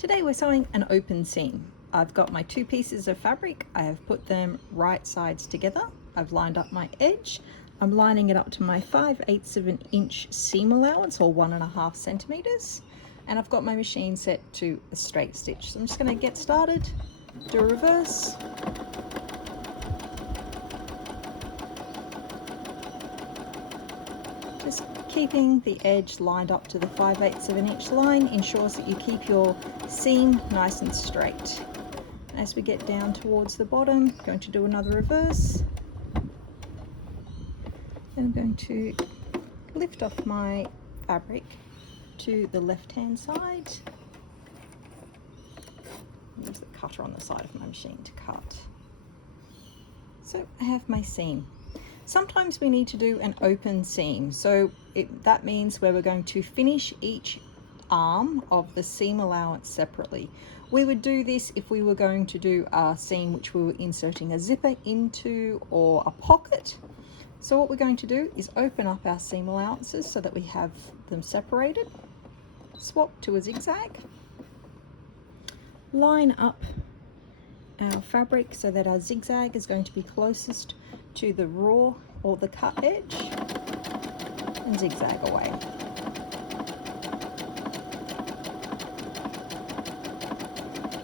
Today we're sewing an open seam. I've got my two pieces of fabric. I have put them right sides together. I've lined up my edge. I'm lining it up to my 5/8 of an inch seam allowance, or 1.5 centimeters. And I've got my machine set to a straight stitch. So I'm just going to get started, do a reverse. Just keeping the edge lined up to the 5/8 of an inch line ensures that you keep your seam nice and straight. As we get down towards the bottom, I'm going to do another reverse. Then I'm going to lift off my fabric to the left-hand side. Use the cutter on the side of my machine to cut. So I have my seam. Sometimes we need to do an open seam, so that means where we're going to finish each arm of the seam allowance separately. We would do this if we were going to do a seam which we were inserting a zipper into or a pocket. So what we're going to do is open up our seam allowances so that we have them separated, swap to a zigzag, line up our fabric so that our zigzag is going to be closest to the raw or the cut edge, and zigzag away.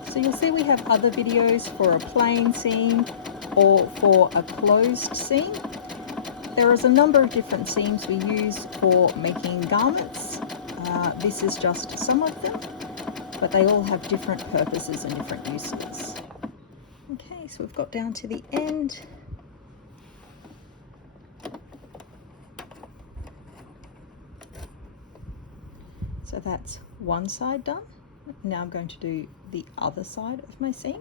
So you'll see we have other videos for a plain seam or for a closed seam. There is a number of different seams we use for making garments. This is just some of them, but they all have different purposes and different uses. Okay, so we've got down to the end. So that's one side done. Now I'm going to do the other side of my seam.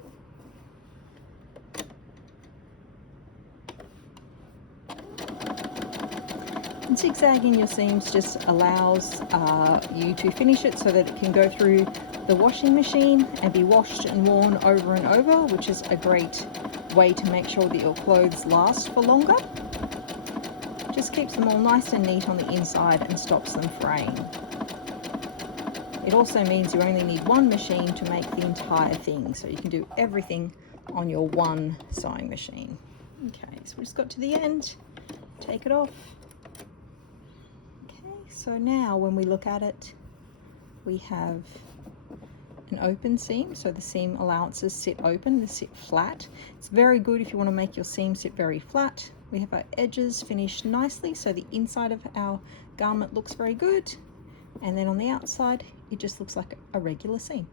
And zigzagging your seams just allows you to finish it so that it can go through the washing machine and be washed and worn over and over, which is a great way to make sure that your clothes last for longer. Just keeps them all nice and neat on the inside and stops them fraying. It also means you only need one machine to make the entire thing, so you can do everything on your one sewing machine. Okay, so we just got to the end, take it off. Okay, so now when we look at it, we have an open seam, so the seam allowances sit open, they sit flat. It's very good if you want to make your seam sit very flat. We have our edges finished nicely, so the inside of our garment looks very good. And then on the outside, it just looks like a regular seam.